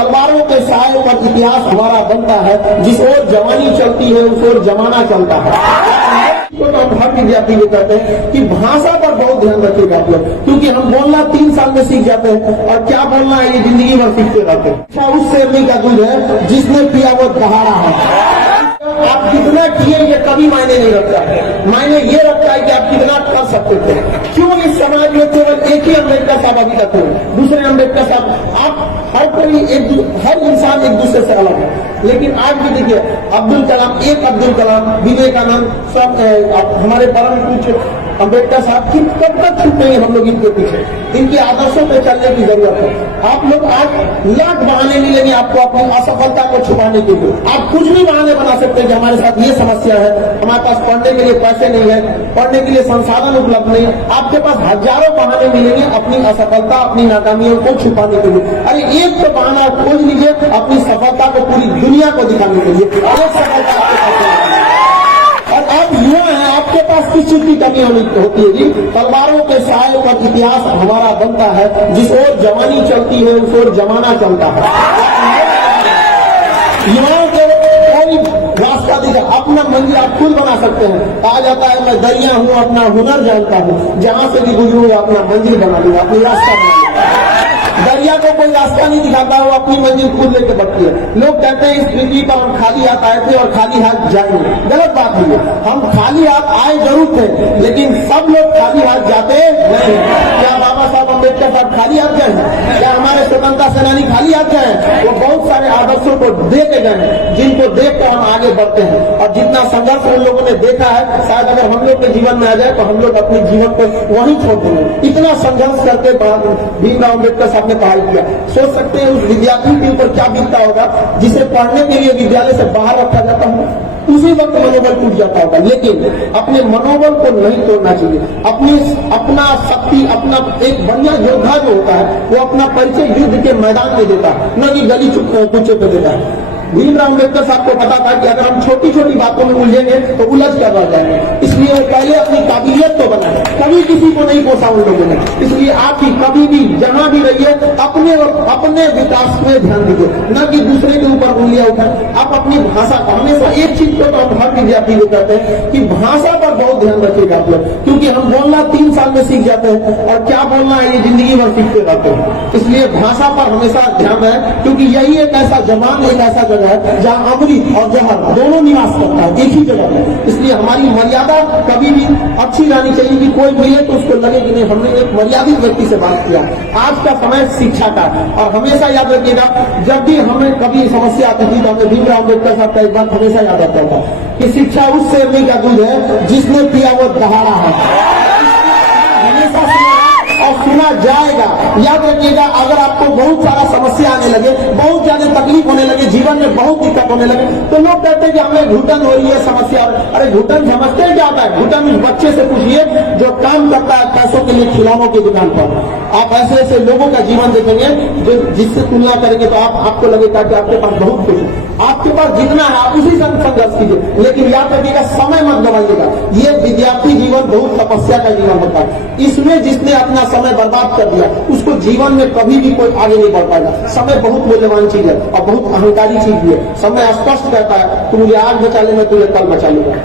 तलवारों के साए पर इतिहास हमारा बनता है, जिस ओर जवानी चलती है उस ओर जमाना चलता है। तो हर विद्यार्थी को कहते हैं कि भाषा पर बहुत ध्यान रखिएगा आप लोग, क्योंकि हम बोलना 3 साल में सीख जाते हैं और क्या बोलना है ये जिंदगी भर सीखते रहते हैं। उस शेरनी का दूध है जिसने पिया वो दहाड़ा है। आप कितना किए ये कभी मायने नहीं रखता है, मायने ये रखता है कि आप कितना कर सकते थे। क्यों इस समाज में केवल एक ही अम्बेडकर साहब अभी तक हो, दूसरे अम्बेडकर साहब, आप हर कोई हर इंसान एक दूसरे से अलग है। लेकिन आज भी देखिए अब्दुल कलाम, एक अब्दुल कलाम, विवेकानंद, सब हमारे परम कुछ अम्बेडकर साहब की कब तक छूटेंगे हम लोग इनके पीछे। इनके आदर्शों पे चलने की जरूरत है। आप लोग आज लाख बहाने मिलेंगे आपको अपनी असफलता को छुपाने के लिए। आप कुछ भी बहाने बना सकते हैं कि हमारे साथ ये समस्या है, हमारे पास पढ़ने के लिए पैसे नहीं है, पढ़ने के लिए संसाधन उपलब्ध नहीं। आपके पास हजारों बहाने मिलेंगे अपनी असफलता, अपनी नाकामियों को छुपाने के लिए। अरे एक तो बहाना खोज लीजिए अपनी सफलता को पूरी दुनिया को दिखाने के लिए। एक सफलता और अब युवा है, आपके पास किस चीज की कमी होती है जी? तलवारों के साए पर इतिहास हमारा बनता है, जिस ओर जवानी चलती है उस ओर जमाना चलता है। युवाओं को कोई रास्ता दिखा, अपना मंजिल आप खुद बना सकते हैं। कहा जाता है मैं दरिया हूँ, अपना हुनर जानता हूँ, जहां से भी गुजरूंगा अपना मंजिल बना लूंगा, अपनी रास्ता बना लूंगा। दरिया को कोई रास्ता नहीं दिखाता, वो अपनी मंजिल खुद लेके बढ़ती है। लोग कहते हैं इस पृथ्वी पर हम खाली हाथ आए थे और खाली हाथ जाएंगे। गलत बात है, हम खाली हाथ आए जरूर थे, लेकिन सब लोग खाली हाथ जाते नहीं। क्या बाबा साहब अम्बेडकर साहब खाली हाथ गए? क्या हमारे स्वतंत्रता सेनानी खाली हाथ गए? वो बहुत सारे आदर्शों को दे के गए, जिनको देख कर हम आगे बढ़ते हैं। और जितना संघर्ष उन लोगों ने देखा है, शायद अगर हम लोग के जीवन में आ जाए तो हम लोग अपने जीवन को वहीं छोड़ देंगे। इतना संघर्ष करके भीमराव अम्बेडकर साहब ने पढ़ाई किया। सोच सकते हैं उस विद्यार्थी के ऊपर क्या बीतता होगा जिसे पढ़ने के लिए विद्यालय से बाहर रखा जाता है। उसी वक्त मनोबल टूट जाता होगा। लेकिन अपने मनोबल को नहीं तोड़ना चाहिए। अपना शक्ति, अपना एक बढ़िया योद्धा जो होता है वो अपना परिचय युद्ध के मैदान में देता है, न कि गली कुचे पे देता है। भीमराव अम्बेडकर साहब को पता था कि अगर हम छोटी छोटी बातों में उलझेंगे तो उलझ कर रह जाएंगे, इसलिए वो पहले अपनी काबिलियत को बनाए। कभी किसी को नहीं कोसा उन लोगों ने। इसलिए आप ही कभी भी जहां भी रहिए अपने विकास में ध्यान दीजिए, न कि दूसरे के ऊपर उंगलियां उठाएं। आप अपनी भाषा का हमेशा एक चीज को तो हम हर विद्यार्थी को कहते हैं कि भाषा पर बहुत ध्यान रखिएगा आप लोग, क्योंकि हम बोलना 3 साल में सीख जाते हैं और क्या बोलना है ये जिंदगी भर सीखते रहते हैं। इसलिए भाषा पर हमेशा ध्यान रहे, क्योंकि यही एक ऐसा जबान, एक ऐसा जगह है जहाँ अमृत और जहर दोनों निवास करता है एक ही जगह में। इसलिए हमारी मर्यादा कभी भी अच्छी रहनी चाहिए कि कोई मिले तो उसको लगे कि नहीं हमने एक मर्यादित व्यक्ति से बात किया। आज का समय शिक्षा का, और हमेशा याद रखिएगा जब भी हमें कभी समस्या आती थी तो हमें भीमराव अम्बेडकर साहब का एक बात हमेशा याद आता था कि शिक्षा उस शेरनी का दूध है जिसने पिया वो दहाड़ा है। हमेशा और सुना जाएगा। याद रखिएगा, अगर आपको बहुत सारा समस्या आने लगे, बहुत ज्यादा तकलीफ होने लगे, जीवन में बहुत दिक्कत होने लगे, तो लोग कहते हैं कि हमें घुटन हो रही है, समस्या। अरे घुटन समझते हैं क्या होता है? घुटन उस बच्चे से पूछिए जो काम करता है पैसों के लिए खिलौनों की दुकान पर। आप ऐसे ऐसे लोगों का जीवन देखेंगे जो जिससे तुलना करेंगे तो आपको लगेगा कि आपके पास बहुत कुछ है। आपके पास जितना है आप उसी संग संघर्ष कीजिए, लेकिन याद रखिएगा समय मत गवाइएगा। ये विद्यार्थी जीवन बहुत तपस्या का जीवन होता है। इसमें जिसने अपना समय बर्बाद कर दिया उसको जीवन में कभी भी कोई आगे नहीं बढ़ पाएगा। समय बहुत मूल्यवान चीज है और बहुत अहंकारी चीज भी है। समय स्पष्ट कहता है तू मुझे आज बचा ले, मैं तुझे कल बचा लूंगा।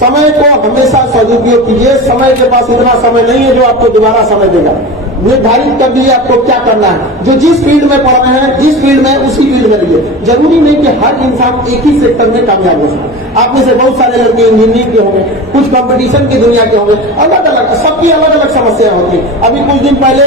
समय को हमेशा सदुपयोग कीजिए। समय के पास इतना समय नहीं है जो आपको दोबारा समय देगा। निर्धारित कर दीजिए आपको क्या करना है। जो जिस फील्ड में पढ़ रहे हैं, जिस फील्ड में उसी फील्ड में रहिए। जरूरी नहीं कि हर इंसान एक ही सेक्टर में कामयाब हो सके। आप में से बहुत सारे लड़के इंजीनियरिंग के होंगे, कुछ कंपटीशन की दुनिया के होंगे, अलग अलग सबकी अलग अलग समस्या होती है। अभी कुछ दिन पहले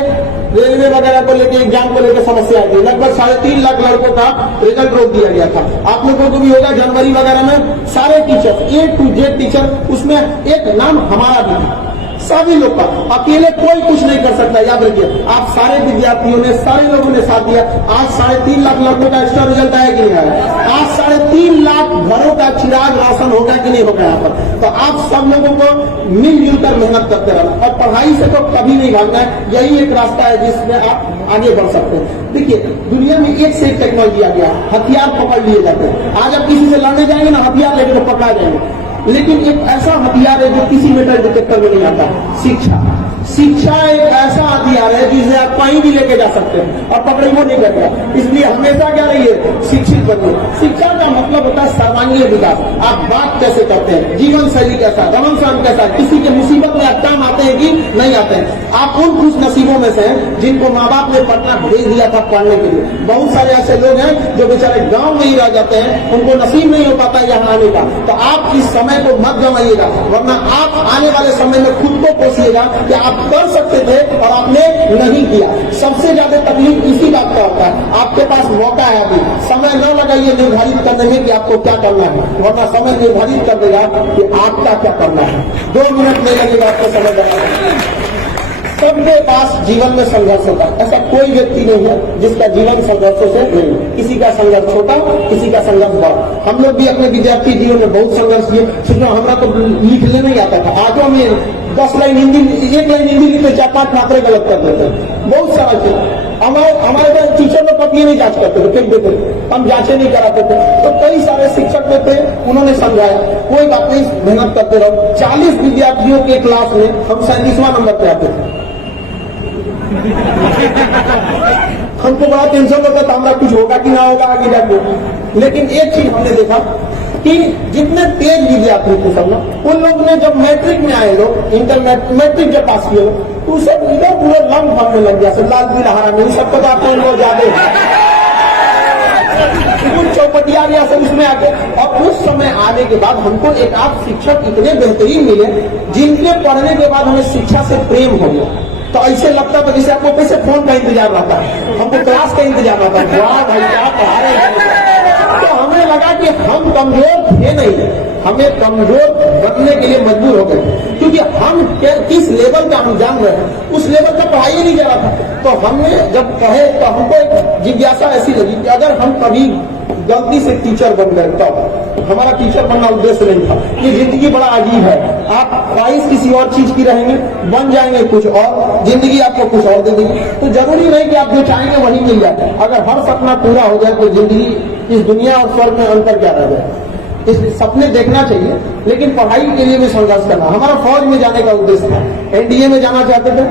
रेलवे वगैरह को लेकर, एग्जाम को लेकर समस्या आई थी। लगभग 3.5 लाख लड़कों का रिजल्ट रोक दिया गया था। आप लोगों को भी होगा जनवरी वगैरह में सारे teacher A to Z teacher, उसमें एक नाम हमारा भी था। सभी लोग का, अकेले कोई कुछ नहीं कर सकता। याद रखिए, आप सारे विद्यार्थियों ने, सारे लोगों ने साथ दिया। आज 3.5 लाख लड़कों का एक्स्ट्रा रिजल्ट आया कि नहीं आया? आज 3.5 लाख घरों का चिराग रोशन होगा कि नहीं होगा यहाँ पर? तो आप सब लोगों को मिलजुल कर मेहनत करते रहना और पढ़ाई से तो कभी नहीं भागना है। यही एक रास्ता है जिसमें आप आगे बढ़ सकते हैं। देखिए, दुनिया में एक से एक टेक्नोलॉजी आ गया, हथियार पकड़ लिए जाते हैं। आज आप किसी से लड़ने जाएंगे ना, हथियार लेकर पकड़ा जाएंगे। लेकिन एक ऐसा हथियार है जो किसी मेटल डिटेक्टर में नहीं आता, शिक्षा। शिक्षा एक ऐसा हथियार है जिसे आप कहीं भी लेके जा सकते हैं और पकड़े वो नहीं करेगा। इसलिए हमेशा क्या रहिए, शिक्षित बनिए। शिक्षा का मतलब होता है सर्वांगीण विकास। आप बात कैसे करते हैं, जीवन शैली कैसा, रहन सहन कैसा, किसी के मुसीबत में आप काम आते हैं कि नहीं आते हैं। आप उन खुश नसीबों में से हैं जिनको माँ बाप ने पटना भेज दिया था पढ़ने के लिए। बहुत सारे ऐसे लोग हैं जो बेचारे गांव में ही रह जाते हैं, उनको नसीब नहीं हो पाता यहाँ आने का। तो आप इस समय को मत गंवाइएगा, वरना आप आने वाले समय में खुद को कोसिएगा कि आप कर सकते थे और आपने नहीं किया। सबसे ज्यादा तकलीफ इसी बात का होता है। आपके पास मौका है, अभी समय न लगाइए निर्धारित करने में कि आपको क्या करना है, वरना समय निर्धारित कर देगा कि आपका क्या करना है। 2 मिनट नहीं लगेगा आपको समय लगाना। सबके पास जीवन में संघर्ष होता है, ऐसा कोई व्यक्ति नहीं है जिसका जीवन संघर्षों से नहीं। किसी का संघर्ष छोटा, किसी का संघर्ष बड़ा। हम लोग भी अपने विद्यार्थी जीवन में बहुत संघर्ष किए। सुनो, हमारा तो लिखने नहीं आता था, आज में 10 लाइन हिंदी, 1 लाइन हिंदी लिखते 4-5 मात्रे गलत कर देते। बहुत सारा चीज हमारे टीचर लोग कभी नहीं जांच करते थे, फेंक देते थे, हम जांचे नहीं कराते थे। तो कई सारे शिक्षक थे, उन्होंने समझाया कोई बात नहीं, मेहनत करते रहो। 40 विद्यार्थियों के क्लास में हम 37वां नंबर पे आते थे। हमको बड़ा टेंशन होता था हमारा कुछ होगा कि ना होगा आगे जाके। लेकिन एक चीज हमने देखा कि जितने तेज विद्यार्थी थे सब ना, उन लोग ने जब मैट्रिक में आए लोग, इंटरनेट मैट्रिक जब पास किए तो सब इधर पूरे लंग भरने लग गया, लाल पीला हरा नहीं, सबको तो आपको लोग ज्यादा चौपटिया गया सब उसमें आके। और उस समय आने के बाद हमको एक आध शिक्षक इतने बेहतरीन मिले जिनके पढ़ने के बाद हमें शिक्षा से प्रेम हो गया। तो ऐसे लगता था जैसे आपको कैसे फोन का इंतजार रहता है, हमको क्लास का इंतजार रहता है, वाह भाई क्या पढ़ा रहे हैं। तो हमें लगा कि हम कमजोर थे नहीं, हमें कमजोर बनने के लिए मजबूर हो गए, क्योंकि हम किस लेवल का हम जान रहे हैं उस लेवल का पढ़ाई ही नहीं जा रहा था। तो हमने जब पढ़े तो हमको एक जिज्ञासा ऐसी लगी कि अगर हम कभी गलती से टीचर बन गए तो हमारा टीचर बनना उद्देश्य नहीं था। ये जिंदगी बड़ा अजीब है, आप ख्वाहिश किसी और चीज की रहेंगे, बन जाएंगे कुछ और, जिंदगी आपको कुछ और दे देगी। तो जरूरी नहीं कि आप जो चाहेंगे वही मिल जाए। अगर हर सपना पूरा हो जाए तो जिंदगी इस दुनिया और स्वर्ग में अंतर क्या रह जाए। इस सपने देखना चाहिए, लेकिन पढ़ाई के लिए भी संघर्ष करना। हमारा फौज में जाने का उद्देश्य था, एनडीए में जाना चाहते थे,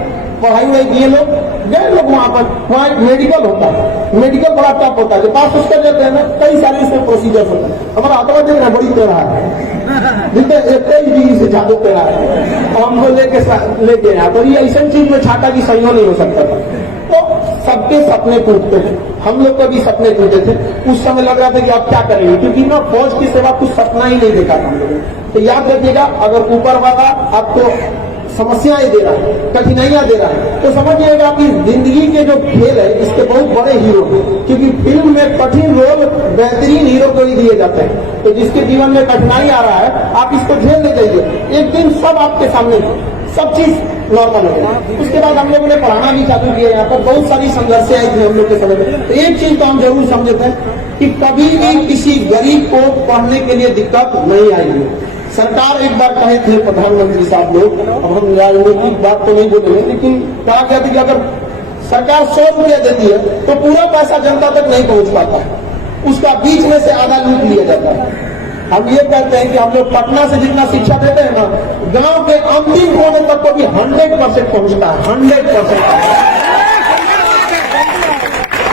पढ़ाई वही दिए लोग, गए लोग वहां पर। वहां एक मेडिकल होता है, मेडिकल बड़ा टफ होता है, जो पास उसका जाते हैं ना, कई सारे इसमें प्रोसीजर होता है। हमारा आत्मा देख रहा बड़ी तेरा है, जितने 21 डिग्री से ज्यादा तेरा है, और हमको लेके आया। तो ये ऐसा चीज में छाटा की सहयोग नहीं हो सकता था। तो सबके सपने टूटते हैं, हम लोग को भी सपने टूटे थे। उस समय लग रहा था कि आप क्या करेंगे, क्योंकि ना फौज की सेवा कुछ सपना ही नहीं देखा था हम लोगों ने। तो याद रखिएगा, अगर ऊपर वाला आपको समस्याएं दे रहा है, कठिनाइयां दे रहा है, तो समझिएगा कि जिंदगी के जो खेल है इसके बहुत बड़े हीरो हैं। क्योंकि फिल्म में कठिन रोल बेहतरीन हीरो को ही दिए जाते हैं। तो जिसके जीवन में कठिनाई आ रहा है, आप इसको झेल ले जाइए, एक दिन सब आपके सामने सब चीज नॉर्मल हो गया। उसके बाद हम लोगों ने पढ़ाना भी चालू किया। यहाँ पर बहुत सारी संघर्षें आई थी हम लोग के समय में। तो एक चीज तो हम जरूर समझते हैं कि कभी भी किसी गरीब को पढ़ने के लिए दिक्कत नहीं आएगी। सरकार एक बार कहे थे प्रधानमंत्री साहब लोग, अब हम राजनीतिक बात तो नहीं बोलेंगे, लेकिन कहा गया था कि अगर सरकार 100 रुपया देती है तो पूरा पैसा जनता तक नहीं पहुंच पाता, उसका बीच में से आधा लूट लिया जाता है। हम ये कहते हैं कि हम लोग पटना से जितना शिक्षा देते हैं ना, गांव के अंतिम कोने तक को भी 100% पहुंचता है, 100%।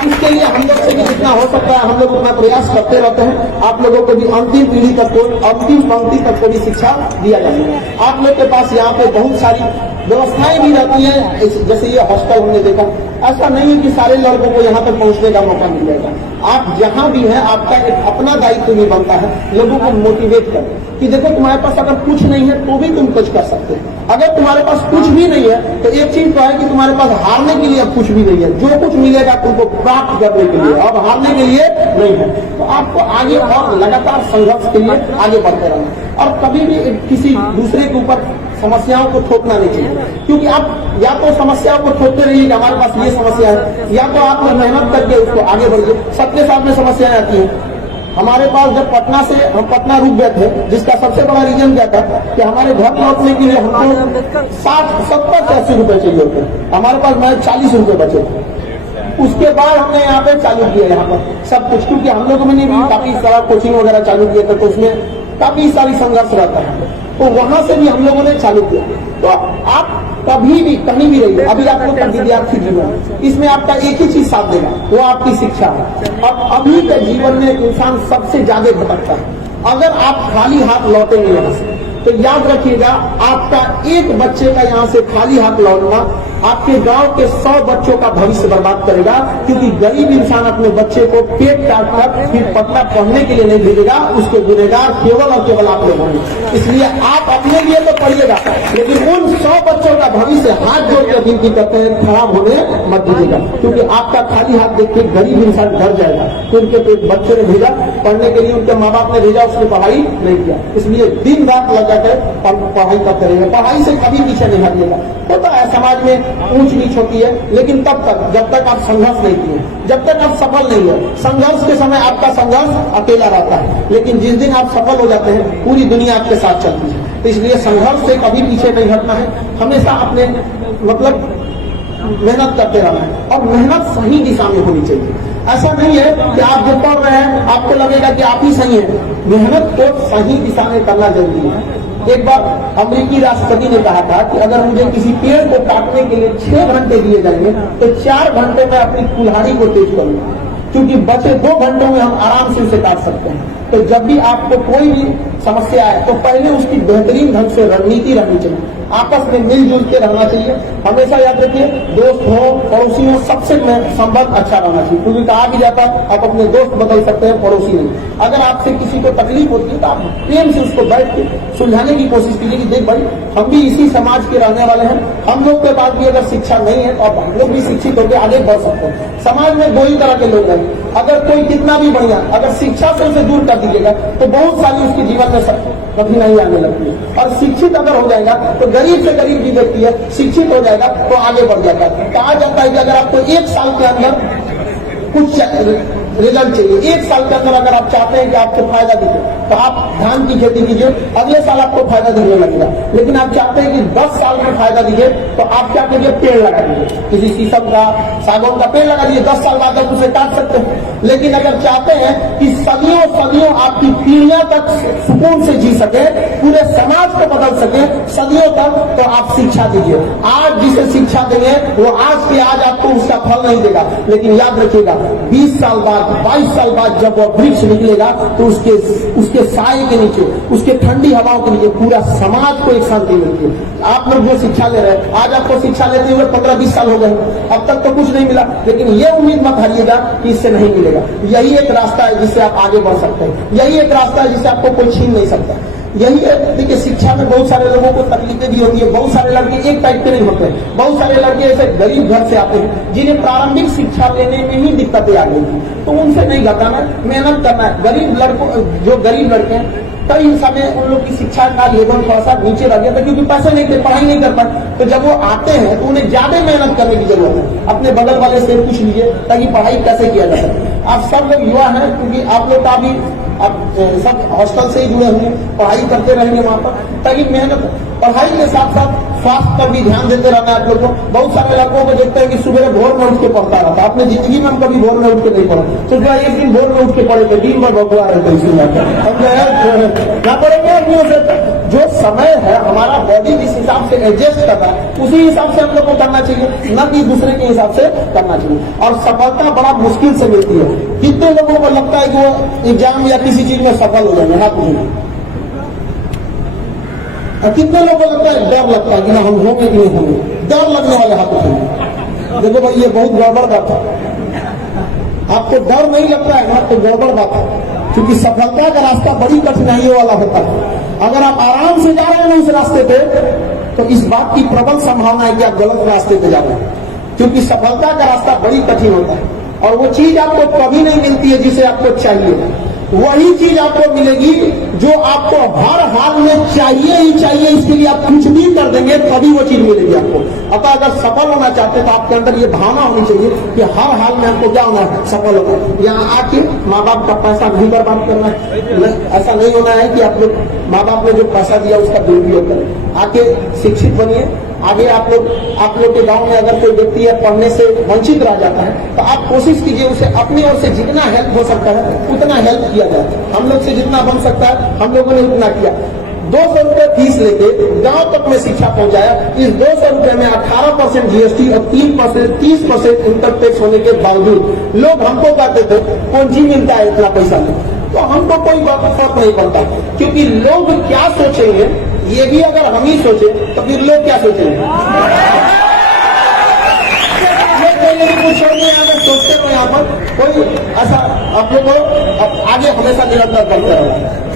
इसके लिए हम लोग से भी जितना हो सकता है हम लोग उतना प्रयास करते रहते हैं। आप लोगों को भी अंतिम पीढ़ी तक को, अंतिम पंक्ति तक को भी शिक्षा दिया जाए। आप लोग के पास यहाँ पे बहुत सारी व्यवस्थाएं भी रहती हैं, जैसे ये हॉस्टल हमने देखा। ऐसा नहीं है कि सारे लड़कों को यहाँ तक पहुँचने का मौका मिल जाएगा। आप जहाँ भी हैं, आपका एक अपना दायित्व भी बनता है लोगों को मोटिवेट कर कि देखो तुम्हारे पास अगर कुछ नहीं है तो भी तुम कुछ कर सकते हो। अगर तुम्हारे पास कुछ भी नहीं है तो एक चीज तो है कि तुम्हारे पास हारने के लिए अब कुछ भी नहीं है। जो कुछ मिलेगा तुमको प्राप्त करने के लिए, अब हारने के लिए नहीं है। तो आपको आगे और लगातार संघर्ष के लिए आगे बढ़ते रहना, और कभी भी किसी दूसरे के ऊपर समस्याओं को थोपना नहीं चाहिए। क्योंकि आप या तो समस्याओं को थोपते रहिए कि हमारे पास ये समस्या है, या तो आप मेहनत करके उसको आगे बढ़िए। सबके सामने समस्याएं आती हैं। हमारे पास जब पटना से हम पटना रुक गए थे, जिसका सबसे बड़ा रीजन क्या था कि हमारे घर पहुंचने के लिए हमको 60-70 से 80 रुपए चाहिए होते। हमारे पास मैं 40 रुपए बचे थे। उसके बाद हमने यहाँ पे चालू किया यहाँ पर सब कुछ, क्योंकि हम लोगों ने भी काफी सारा कोचिंग वगैरह चालू किया था, तो उसमें काफी सारी संघर्ष रहता है। तो वहां से भी हम लोगों ने चालू किया। तो आप कभी भी कहीं भी रहिए, अभी आप लोग का विद्यार्थी जीवन, इसमें आपका एक ही चीज साथ देगा, वो आपकी शिक्षा है। और अभी के जीवन में इंसान सबसे ज्यादा भटकता है। अगर आप खाली हाथ लौटेंगे यहाँ से, तो याद रखिएगा, आपका एक बच्चे का यहाँ से खाली हाथ लौटना आपके गांव के 100 बच्चों का भविष्य बर्बाद करेगा। क्योंकि गरीब इंसान अपने बच्चे को पेट काट कर फिर पटना पढ़ने के लिए नहीं भेजेगा, उसके गुनहगार केवल और केवल आप लोग होंगे। इसलिए आप अपने लिए तो पढ़िएगा, लेकिन उन 100 बच्चों का भविष्य हाथ जोड़कर विनती करते हैं, खराब होने मत दीजिएगा। क्योंकि आपका खाली हाथ देख के गरीब इंसान डर जाएगा कि उनके बच्चे ने भेजा पढ़ने के लिए, उनके माँ बाप ने भेजा, उसने पढ़ाई नहीं किया। इसलिए दिन रात लगा कर पढ़ाई करते रहेंगे, पढ़ाई से कभी पीछे नहीं हटिएगा। होता है समाज में ऊंच नीच होती है, लेकिन तब तक जब तक आप संघर्ष नहीं किए, जब तक आप सफल नहीं हो। संघर्ष के समय आपका संघर्ष अकेला रहता है, लेकिन जिस दिन आप सफल हो जाते हैं पूरी दुनिया आपके साथ चलती है। तो इसलिए संघर्ष से कभी पीछे नहीं हटना है, हमेशा अपने मतलब मेहनत करते रहना है, और मेहनत सही दिशा में होनी चाहिए। ऐसा नहीं है कि आप जो पढ़ रहे हैं आपको लगेगा कि आप ही सही हैं, मेहनत को सही दिशा में करना जरूरी है। एक बार अमेरिकी राष्ट्रपति ने कहा था कि अगर मुझे किसी पेड़ को काटने के लिए 6 घंटे दिए जाएंगे तो 4 घंटे में अपनी कुल्हाड़ी को तेज करूंगा, क्योंकि बचे 2 घंटों में हम आराम से उसे काट सकते हैं। तो जब भी आपको कोई भी समस्या आए तो पहले उसकी बेहतरीन ढंग से रणनीति रहनी चाहिए, आपस में मिलजुल के रहना चाहिए। हमेशा याद रखिए, दोस्त हो पड़ोसी हो, सबसे संबंध अच्छा रहना चाहिए। क्योंकि कहा भी जाता है आप अपने दोस्त बदल सकते हैं, पड़ोसी नहीं। अगर आपसे किसी को तकलीफ होती है तो आप प्रेम से उसको बैठ के सुलझाने की कोशिश कीजिए कि देख भाई हम भी इसी समाज के रहने वाले हैं, हम लोग के पास भी अगर शिक्षा नहीं है तो अब हम लोग भी शिक्षित होकर आगे बढ़ सकते हैं। समाज में 2 ही तरह के लोग हैं, अगर कोई कितना भी बढ़िया, अगर शिक्षा से उसे दूर कर दीजिएगा तो बहुत सारी उसके जीवन में कठिनाई आने लगती है। और शिक्षित अगर हो जाएगा तो गरीब से गरीब भी व्यक्ति है, शिक्षित हो जाएगा तो आगे बढ़ जाता है। कहा जाता है कि अगर आपको 1 साल के अंदर कुछ रिजल्ट चाहिए, 1 साल के अंदर अगर आप चाहते हैं कि आपको फायदा दिखे तो आप धान की खेती कीजिए, अगले साल आपको फायदा दिखने लगेगा। लेकिन आप चाहते हैं कि 10 साल में फायदा दिखे तो आप क्या कीजिए, पेड़ लगा दीजिए, किसी शीशम का सागौन का पेड़ लगा दीजिए, 10 साल बाद आप उसे काट सकते हैं। लेकिन अगर चाहते हैं कि सदियों सदियों आपकी पीढ़ियां तक सुकून से जी सके, पूरे समाज को बदल सके सदियों तक, तो आप शिक्षा दीजिए। आज जिसे शिक्षा देंगे वो आज के आज आपको उसका फल नहीं देगा, लेकिन याद रखिएगा 20 साल बाद 22 साल बाद जब वह वृक्ष निकलेगा तो उसके साए के नीचे, उसके ठंडी हवाओं के नीचे पूरा समाज को एक शांति मिलती है। आप लोग जो शिक्षा ले रहे हैं, आज आपको शिक्षा लेते हुए 15-20 साल हो गए, अब तक तो कुछ नहीं मिला, लेकिन ये उम्मीद मत हारिएगा कि इससे नहीं मिलेगा। यही एक रास्ता है जिससे आप आगे बढ़ सकते हैं, यही एक रास्ता है जिससे आपको कोई छीन नहीं सकता। यही है। देखिए शिक्षा में बहुत सारे लोगों को तकलीफें भी होती है, बहुत सारे लड़के एक टाइप के नहीं होते, बहुत सारे लड़के ऐसे गरीब घर से आते हैं जिन्हें प्रारंभिक शिक्षा लेने में ही दिक्कतें आ गई थी, तो उनसे नहीं घटाना, मेहनत करना है। गरीब लड़कों, जो गरीब लड़के हैं, कई समय उन लोग की शिक्षा का लेवल थोड़ा सा नीचे रह गया था क्योंकि पैसे नहीं थे, पढ़ाई नहीं कर पाए। तो जब वो आते हैं तो उन्हें ज्यादा मेहनत करने की जरूरत है। अपने बगल वाले से पूछ लीजिए ताकि पढ़ाई कैसे किया जा सके। आप सब लोग युवा हैं, क्योंकि आप लोग का भी आप सब हॉस्टल से ही जुड़े होंगे, पढ़ाई करते रहेंगे वहां पर, ताकि मेहनत, पढ़ाई के साथ साथ स्वास्थ्य पर भी ध्यान देते रहना है आप लोगों को। बहुत सारे लड़कों को देखते हैं कि सुबह भोर में उठ के पढ़ता रहता है, अपने जिंदगी में हम कभी भोर में उठ के नहीं पढ़े, तो जो एक दिन भोर में उठ के पढ़े थे, दिन भर भगवा रहते ना पढ़ेंगे। जो समय है हमारा बॉडी जिस हिसाब से एडजस्ट करता है उसी हिसाब से हम लोग को करना चाहिए, न कि दूसरे के हिसाब से करना चाहिए। और सफलता बड़ा मुश्किल से मिलती है। कितने लोगों को लगता है कि वो एग्जाम या किसी चीज में सफल हो जाएंगे, ना पूछेंगे। और कितने लोगों को लगता है, डर लगता है कि ना हम होंगे कि नहीं होंगे, डर लगने वाले हाथ उठाएंगे। देखो भाई ये बहुत गड़बड़ बात है। आपको डर नहीं लगता है ना तो गड़बड़ बात है, क्योंकि सफलता का रास्ता बड़ी कठिनाइयों वाला होता है। अगर आप आराम से जा रहे हैं उस रास्ते पे तो इस बात की प्रबल संभावना है कि आप गलत रास्ते पे जा रहे हैं, क्योंकि सफलता का रास्ता बड़ी कठिन होता है। और वो चीज आपको कभी नहीं मिलती है जिसे आपको चाहिए, वही चीज आपको मिलेगी जो आपको हर हाल में चाहिए ही चाहिए। इसके लिए आप कुछ भी कर देंगे तभी वो चीज मिलेगी आपको। अतः अगर सफल होना चाहते हैं तो आपके अंदर ये भावना होनी चाहिए कि हर हाल में हमको क्या होना है, सफल होना है। यहाँ आके माँ बाप का पैसा नहीं बर्बाद करना है, ऐसा नहीं होना है कि आप लोग माँ बाप ने जो पैसा दिया उसका दुरुपयोग करें। आके शिक्षित बनिए। आगे आप लोग के गांव में अगर कोई व्यक्ति है पढ़ने से वंचित रह जाता है तो आप कोशिश कीजिए उसे अपनी ओर से जितना हेल्प हो सकता है उतना हेल्प किया जाए। हम लोग से जितना बन सकता है हम लोगों ने उतना किया। 200 रुपये फीस लेके गांव तक में शिक्षा पहुंचाया। इस 200 रुपये में 18% जीएसटी और 30% इनकम टैक्स होने के बावजूद लोग हमको कहते थे कौन जी मिलता है इतना पैसा में। तो हमको कोई फर्क नहीं पड़ता, क्योंकि लोग क्या सोचेंगे ये भी अगर हम ही सोचे तो फिर लोग क्या सोचेंगे। कुछ नहीं अगर सोचते हो यहाँ पर कोई ऐसा आप लोग को आगे हमेशा निरंतर करते रहो,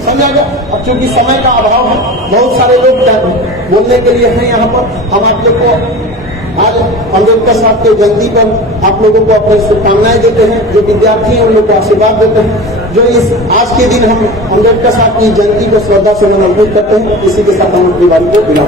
समझा गया। अब चूंकि समय का अभाव है, बहुत सारे लोग बोलने के लिए हैं यहाँ पर, हम आप लोग को आज अम्बेडकर साहब के जयंती पर आप लोगों को अपनी शुभकामनाएं देते हैं। जो विद्यार्थी हैं उन लोग को आशीर्वाद देते हैं। जो इस आज के दिन हम अम्बेडकर साहब की जयंती को श्रद्धा सुमन अर्पित करते हैं। इसी के साथ हम अपनी बारी को विराम।